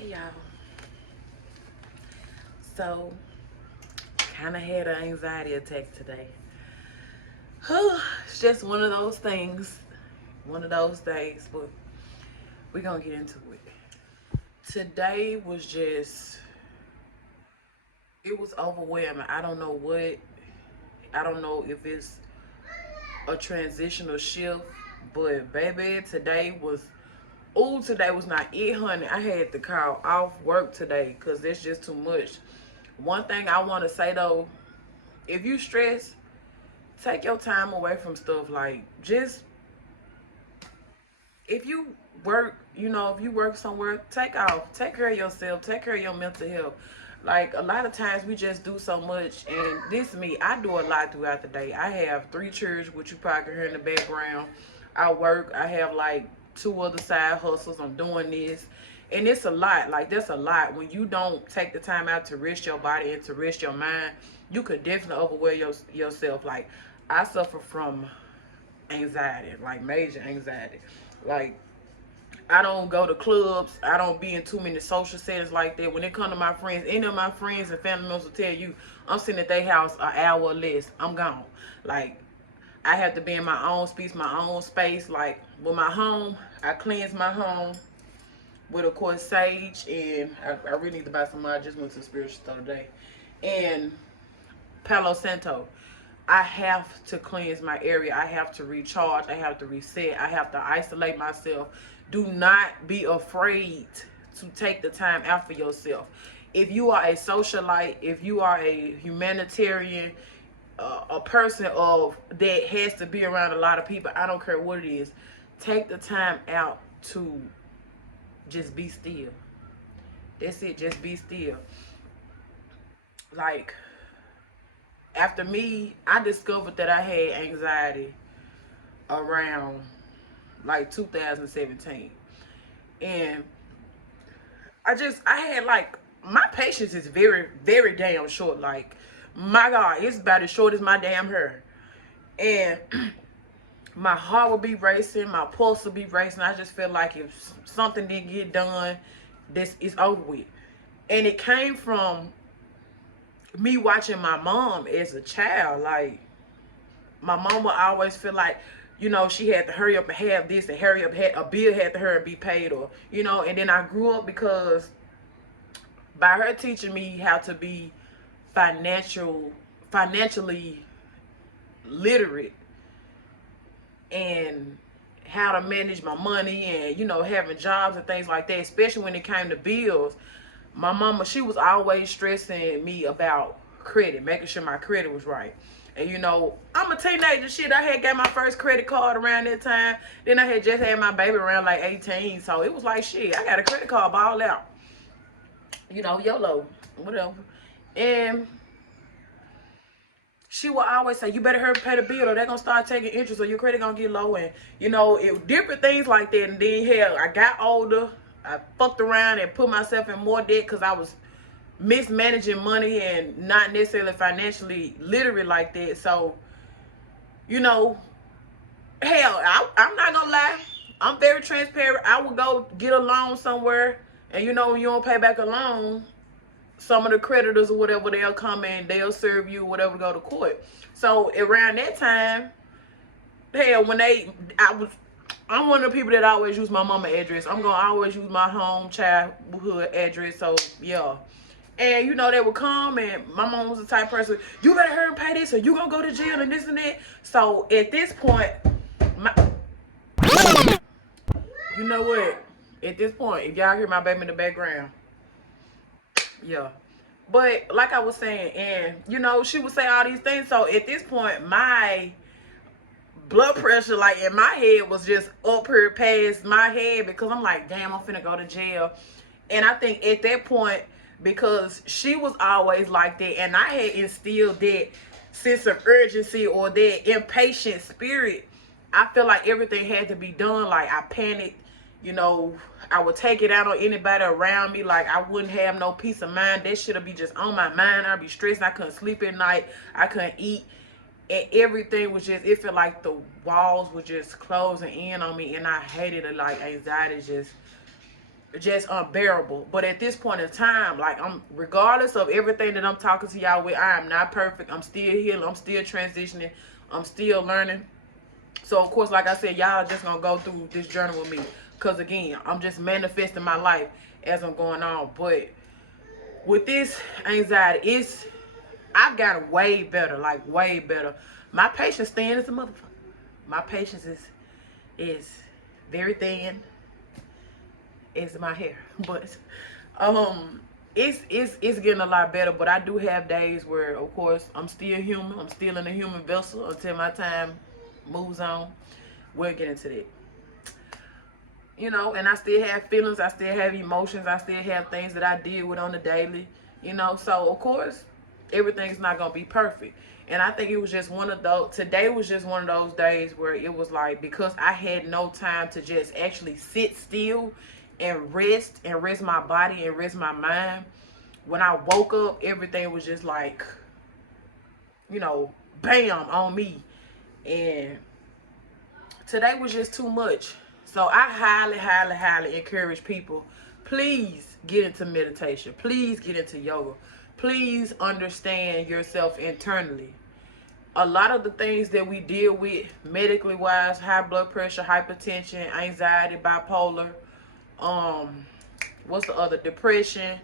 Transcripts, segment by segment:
Hey y'all. So, kind of had an anxiety attack today. It's just one of those things. One of those days, but we're gonna get into it. Today was just, it was overwhelming. I don't know what, I don't know if it's a transitional shift, but baby, today was not it, honey. I had to call off work today because it's just too much. One thing I want to say though, if you stress, take your time away from stuff. Like, just, if you work, if you work somewhere, take off, take care of yourself, take care of your mental health. Like, a lot of times we just do so much, and this me, I do a lot throughout the day. I have 3 children, which you probably can hear in the background. I work, I have like 2 other side hustles, I'm doing this, and it's a lot. Like, that's a lot. When you don't take the time out to rest your body and to rest your mind, you could definitely overwhelm yourself. Like, I suffer from anxiety, like major anxiety. Like, I don't go to clubs. I don't be in too many social settings like that. When it come to my friends, any of my friends and family members will tell you, I'm sitting at their house an hour or less, I'm gone. Like, I have to be in my own space, Like, with my home, I cleanse my home with, of course, sage. And I really need to buy some more. I just went to the spiritual store today. And Palo Santo. I have to cleanse my area. I have to recharge. I have to reset. I have to isolate myself. Do not be afraid to take the time out for yourself. If you are a socialite, if you are a humanitarian, a person of that has to be around a lot of people, I don't care what it is, take the time out to just be still. That's it. Just be still. Like, after me, I discovered that I had anxiety around like 2017. And I had like, my patience is very, very damn short. Like, my God, it's about as short as my damn hair. And my heart would be racing, my pulse would be racing. I just feel like if something didn't get done, this is over with. And it came from me watching my mom as a child. Like, my mom would always feel like, she had to hurry up and have this, and hurry up, a bill had to hurry and be paid, or, and then I grew up because by her teaching me how to be financially literate, and how to manage my money, and, having jobs and things like that, especially when it came to bills. My mama, she was always stressing me about credit, making sure my credit was right. And, I'm a teenager, shit. I had got my first credit card around that time. Then I had just had my baby around like 18. So it was like, shit, I got a credit card ball out. YOLO, whatever. And she will always say, you better hurry pay the bill, or they're going to start taking interest, or your credit going to get low. And, different things like that. And then, hell, I got older. I fucked around and put myself in more debt because I was mismanaging money and not necessarily financially literate like that. So, hell, I'm not gonna lie, I'm very transparent. I would go get a loan somewhere, and when you don't pay back a loan, some of the creditors or whatever, they'll come and they'll serve you whatever to go to court. So around that time, hell, I'm one of the people that always use my mama address. I'm gonna always use my home childhood address. So yeah. And they would come, and my mom was the type of person, you better hurry and pay this, or you gonna go to jail and this and that. So at this point, you know what? At this point, if y'all hear my baby in the background, yeah. But like I was saying, and she would say all these things. So at this point, my blood pressure, like, in my head was just up here past my head, because I'm like, damn, I'm finna go to jail. And I think at that point, because she was always like that, and I had instilled that sense of urgency or that impatient spirit, I feel like everything had to be done. Like, I panicked. I would take it out on anybody around me. Like, I wouldn't have no peace of mind. That shit'll be just on my mind. I'd be stressed. I couldn't sleep at night. I couldn't eat. And everything was just, it felt like the walls were just closing in on me, and I hated it. Like, anxiety just, just unbearable. But at this point in time, like, I'm, regardless of everything that I'm talking to y'all with, I am not perfect. I'm still healing. I'm still transitioning. I'm still learning. So of course, like I said, y'all just gonna go through this journey with me, because again, I'm just manifesting my life as I'm going on. But with this anxiety, I've gotten way better, like way better. My patience thin as a motherfucker. My patience is very thin. It's my hair, but it's getting a lot better. But I do have days where, of course, I'm still human. I'm still in a human vessel until my time moves on. We'll get into that. You know, and I still have feelings. I still have emotions. I still have things that I deal with on the daily. You know, so of course, everything's not gonna be perfect. And I think it was just one of those. Today was just one of those days where it was like, because I had no time to just actually sit still and rest my body and rest my mind. When I woke up, everything was just like, you know, bam, on me. And today was just too much. So I highly, highly, highly encourage people, please get into meditation. Please get into yoga. Please understand yourself internally. A lot of the things that we deal with medically wise, high blood pressure, hypertension, anxiety, bipolar, what's the other, depression,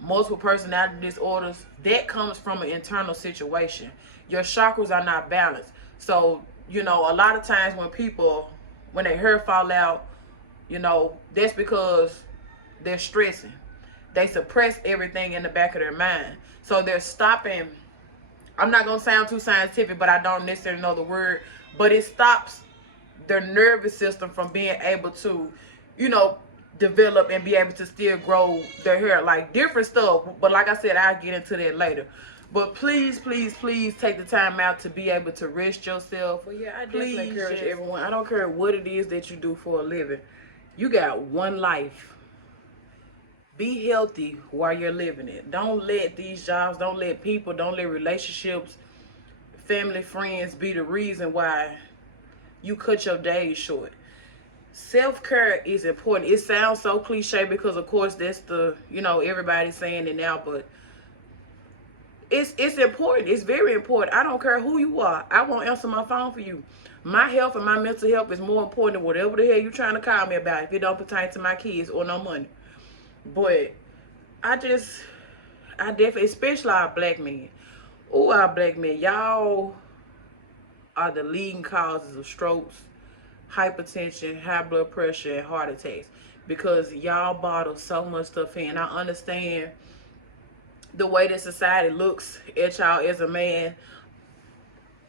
multiple personality disorders, that comes from an internal situation. Your chakras are not balanced. So, you know, a lot of times when people, when their hair fall out, you know, that's because they're stressing. They suppress everything in the back of their mind. So they're stopping, I'm not going to sound too scientific, but I don't necessarily know the word, but it stops their nervous system from being able to, you know, develop and be able to still grow their hair, like different stuff. But like I said, I'll get into that later. But please, please, please take the time out to be able to rest yourself. Well, yeah, I definitely encourage everyone. I don't care what it is that you do for a living. You got one life. Be healthy while you're living it. Don't let these jobs, don't let people, don't let relationships, family, friends be the reason why you cut your days short. Self-care is important. It sounds so cliche because, of course, that's the, you know, everybody's saying it now, but it's important. It's very important. I don't care who you are. I won't answer my phone for you. My health and my mental health is more important than whatever the hell you're trying to call me about if it don't pertain to my kids or no money. But I definitely, especially our black men. Oh, our black men, y'all are the leading causes of strokes, hypertension, high blood pressure, and heart attacks, because y'all bottle so much stuff in. I understand the way that society looks at y'all as a man.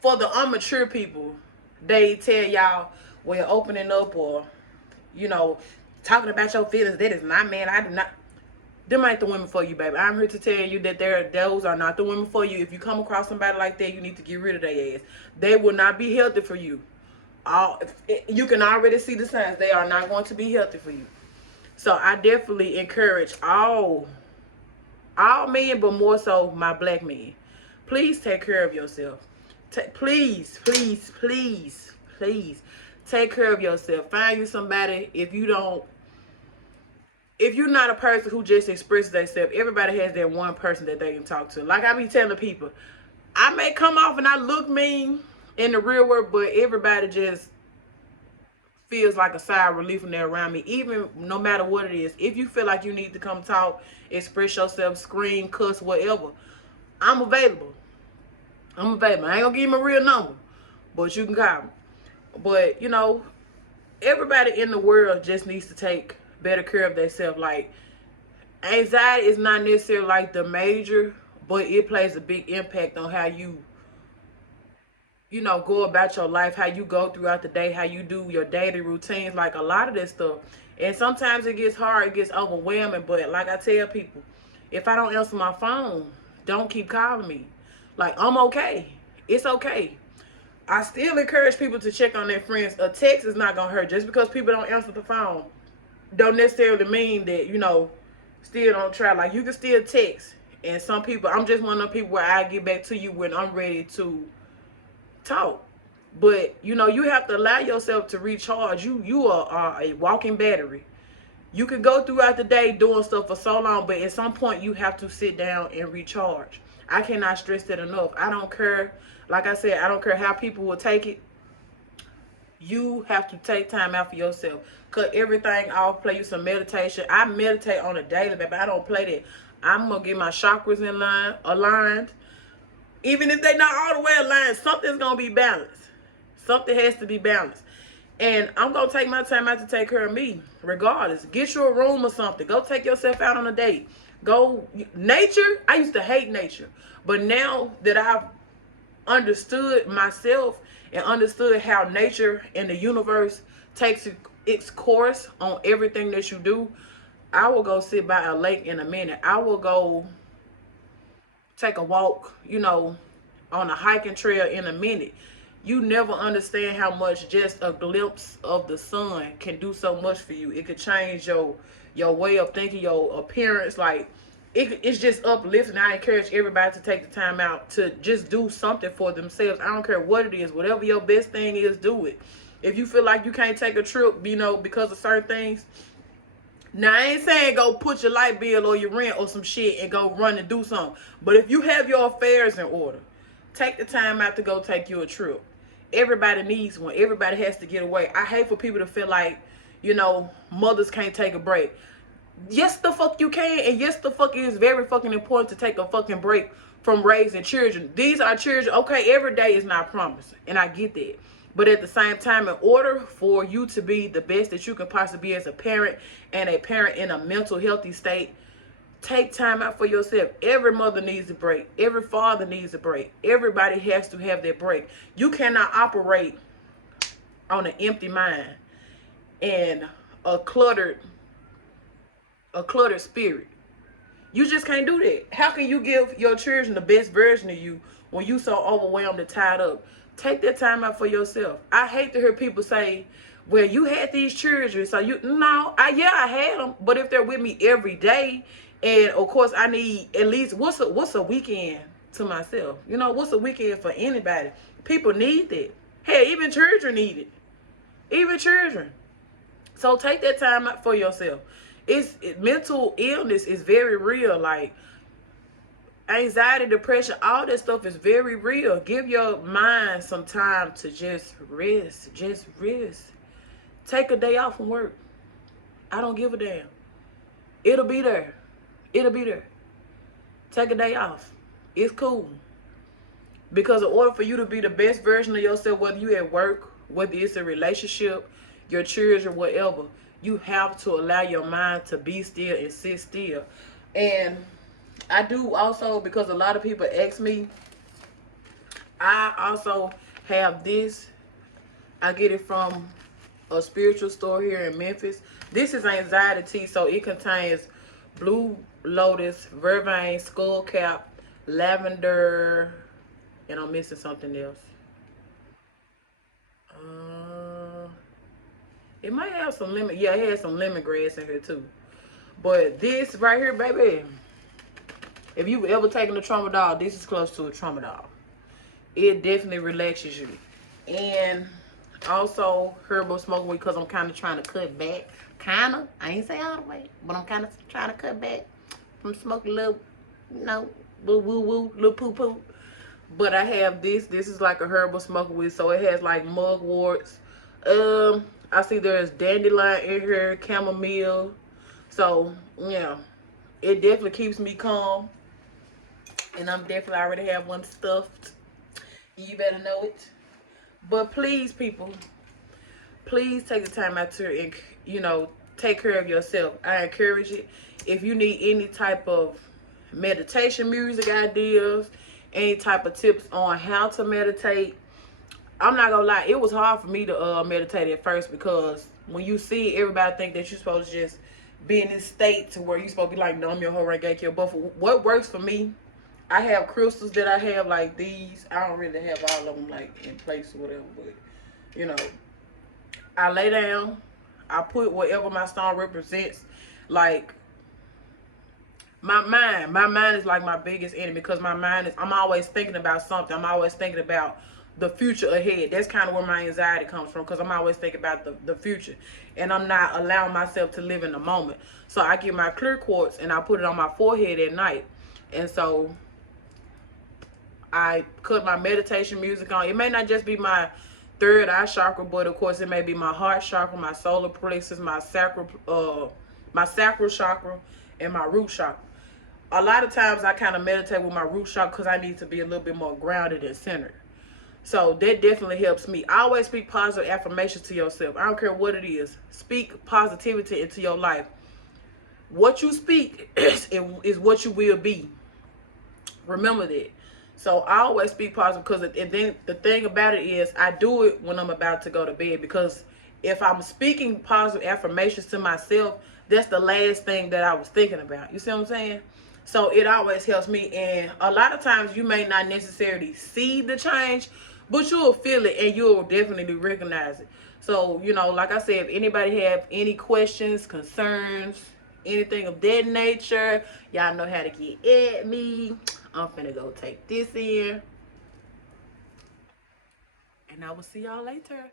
For the immature people, they tell y'all, well, opening up or, you know, talking about your feelings, that is not, man, I do not. Them ain't the women for you, baby. I'm here to tell you that those are not the women for you. If you come across somebody like that, you need to get rid of their ass. They will not be healthy for you. You can already see the signs. They are not going to be healthy for you. So I definitely encourage all men, but more so my black men. Please take care of yourself. Please, please, please, please take care of yourself. Find you somebody. If you're not a person who just expresses themselves, everybody has that one person that they can talk to. Like I be telling people, I may come off and I look mean in the real world, but everybody just feels like a sigh of relief when they're around me, even no matter what it is. If you feel like you need to come talk, express yourself, scream, cuss, whatever, I'm available. I'm available. I ain't gonna give you my real number, but you can call me. But, you know, everybody in the world just needs to take better care of themselves. Like, anxiety is not necessarily like the major, but it plays a big impact on how you know, go about your life, how you go throughout the day, how you do your daily routines, like a lot of this stuff. And sometimes it gets hard, it gets overwhelming, but like I tell people, if I don't answer my phone, don't keep calling me. Like, I'm okay. It's okay. I still encourage people to check on their friends. A text is not gonna hurt. Just because people don't answer the phone don't necessarily mean that, you know, still don't try. Like, you can still text. And some people, I'm just one of the people where I get back to you when I'm ready to talk. But, you know, you have to allow yourself to recharge. You are a walking battery. You could go throughout the day doing stuff for so long, but at some point you have to sit down and recharge. I cannot stress that enough. I don't care. Like I said, I don't care how people will take it. You have to take time out for yourself. Cut everything off. Play you some meditation. I meditate on a daily, baby. I don't play that. I'm going to get my chakras in line, aligned. Even if they're not all the way aligned, something's going to be balanced. Something has to be balanced. And I'm going to take my time out to take care of me, regardless. Get you a room or something. Go take yourself out on a date. Go. Nature, I used to hate nature. But now that I've understood myself and understood how nature and the universe takes its course on everything that you do, I will go sit by a lake in a minute. I will go take a walk, you know, on a hiking trail in a minute. You never understand how much just a glimpse of the sun can do so much for you. It could change your way of thinking, your appearance. Like, it's just uplifting. I encourage everybody to take the time out to just do something for themselves. I don't care what it is. Whatever your best thing is, do it. If you feel like you can't take a trip, you know, because of certain things, now, I ain't saying go put your light bill or your rent or some shit and go run and do something. But if you have your affairs in order, take the time out to go take you a trip. Everybody needs one. Everybody has to get away. I hate for people to feel like, you know, mothers can't take a break. Yes, the fuck you can. And yes, the fuck it is very fucking important to take a fucking break from raising children. These are children. Okay, every day is not promising. And I get that. But at the same time, in order for you to be the best that you can possibly be as a parent, and a parent in a mental healthy state, take time out for yourself. Every mother needs a break. Every father needs a break. Everybody has to have their break. You cannot operate on an empty mind and a cluttered spirit. You just can't do that. How can you give your children the best version of you when you so overwhelmed and tied up? Take that time out for yourself. I hate to hear people say, well, you had these children, so you, no, I had them, but if they're with me every day, and of course I need at least, what's a weekend to myself? You know, what's a weekend for anybody? People need that. Hey, even children need it. Even children. So take that time out for yourself. Mental illness is very real. Like, anxiety, depression, all that stuff is very real. Give your mind some time to just rest. Just rest. Take a day off from work. I don't give a damn. It'll be there. It'll be there. Take a day off. It's cool. Because in order for you to be the best version of yourself, whether you at work, whether it's a relationship, your children, whatever, you have to allow your mind to be still and sit still. And I do also, because a lot of people ask me, I also have this. I get it from a spiritual store here in Memphis. This is anxiety tea, so it contains blue lotus, vervain, skullcap, lavender, and I'm missing something else. It might have some lemon. Yeah, it has some lemongrass in here too. But this right here, baby, if you've ever taken a tramadol, this is close to a tramadol. It definitely relaxes you. And also herbal smoking weed, because I'm kind of trying to cut back. I ain't say all the way, but I'm kind of trying to cut back from smoking a little, you know, woo, little poo. But I have this. This is like a herbal smoking weed, so it has like mugworts. I see there's dandelion in here, chamomile. So yeah, it definitely keeps me calm. And I'm definitely already have one stuffed. You better know it. But please, people, please take the time out to, you know, take care of yourself. I encourage it. If you need any type of meditation music ideas, any type of tips on how to meditate, I'm not gonna lie, it was hard for me to meditate at first, because when you see everybody think that you're supposed to just be in this state to where you're supposed to be like numb your whole Rengekyo. But for what works for me, I have crystals that I have like these. I don't really have all of them like in place or whatever, but you know, I lay down, I put whatever my stone represents. Like my mind is like my biggest enemy, because my mind is, I'm always thinking about something. I'm always thinking about the future ahead. That's kind of where my anxiety comes from, because I'm always thinking about the future, and I'm not allowing myself to live in the moment. So I get my clear quartz and I put it on my forehead at night, and so I put my meditation music on. It may not just be my third eye chakra, but of course it may be my heart chakra, my solar plexus, my sacral chakra, and my root chakra. A lot of times I kind of meditate with my root chakra because I need to be a little bit more grounded and centered. So that definitely helps me. I always speak positive affirmations to yourself. I don't care what it is. Speak positivity into your life. What you speak is what you will be. Remember that. So I always speak positive, because and then the thing about it is I do it when I'm about to go to bed, because if I'm speaking positive affirmations to myself, that's the last thing that I was thinking about. You see what I'm saying? So it always helps me. And a lot of times you may not necessarily see the change, but you'll feel it and you'll definitely recognize it. So, you know, like I said, if anybody have any questions, concerns, anything of that nature, y'all know how to get at me. I'm finna go take this in, and I will see y'all later.